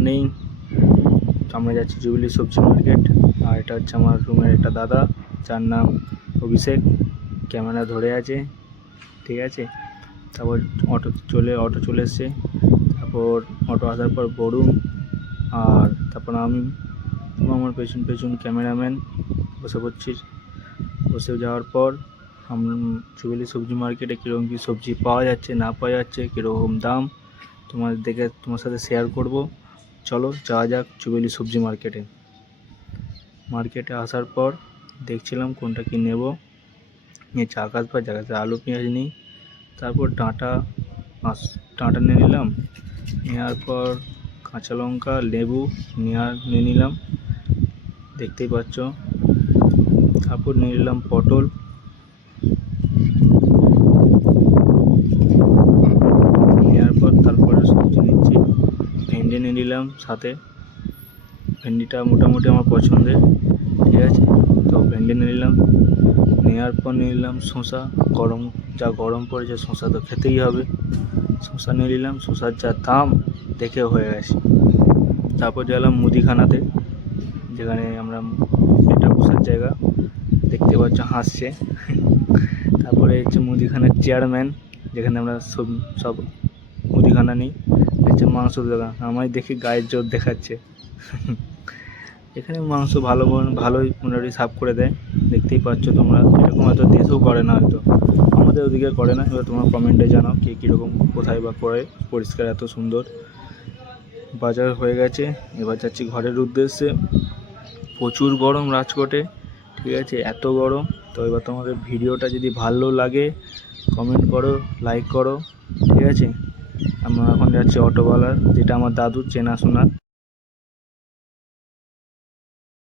Morning. আমরা যাচ্ছি jubilee সবজি মার্কেট। আর এটা হচ্ছে আমার রুমের একটা দাদা, যার নাম অভিষেক, ক্যামেরা ধরে আছে, ঠিক আছে। তারপর অটো চলে এসছে। তারপর অটো আসার পর বরুণ, আর তারপর আমি, আমার পেছন ক্যামেরাম্যান বসে পড়ছি। বসে যাওয়ার পর আমরা জুবিলি সবজি মার্কেটে কীরকম কী সবজি পাওয়া যাচ্ছে না পাওয়া যাচ্ছে, কীরকম দাম, তোমার সাথে শেয়ার করব। চলো যাওয়া যাক জুবিলি সবজি মার্কেটে আসার পর দেখছিলাম কোনটা কি নেব। নিয়েছি আকাশ বা জায়গাতে আলু পেঁয়াজ নিই। তারপর ডাঁটা নিয়ে নিলাম। নেওয়ার পর কাঁচা লঙ্কা, লেবু নিয়ে নিলাম, দেখতেই পাচ্ছ। তারপর নিয়ে নিলাম পটল, নেওয়ার পর তারপরে সবজি নিচ্ছি। ভেন্ডি নিয়ে নিলাম সাথে। ভেন্ডিটা মোটামুটি আমার পছন্দের, ঠিক আছে। তো ভেন্ডি নিয়ে নিলাম। নেওয়ার পর নিয়ে নিলাম শসা। গরম পড়েছে, শসা তো খেতেই হবে। শসা নিয়ে নিলাম। শসার যা দাম দেখে হয়ে গেছে। তারপর গেলাম মুদিখানাতে, যেখানে আমরা, এটা বসার জায়গা, দেখতে পাচ্ছ হাসছে। তারপরে হচ্ছে মুদিখানার চেয়ারম্যান, যেখানে আমরা সব মুদিখানা নিই। হচ্ছে মাংস দোকান, আমায় দেখে গায়ের জোর দেখাচ্ছে। এখানে মাংস ভালোই মোটামুটি সাফ করে দেয়, দেখতেই পাচ্ছ তোমরা। এরকম হয়তো দেশেও করে না, হয়তো আমাদের ওদিকে করে না। এবার তোমরা কমেন্টে জানাও কে কীরকম কোথায় বা করে, পরিষ্কার এত সুন্দর। বাজার হয়ে গেছে, এবার যাচ্ছি ঘরের উদ্দেশ্যে। প্রচুর গরম রাজকোটে, ঠিক আছে, এত গরম। তো এবার তোমাদের ভিডিওটা যদি ভালো লাগে কমেন্ট করো, লাইক করো, ঠিক আছে। আমরা এখন যাচ্ছি অটোওয়ালার, যেটা আমার দাদুর চেনাশোনা।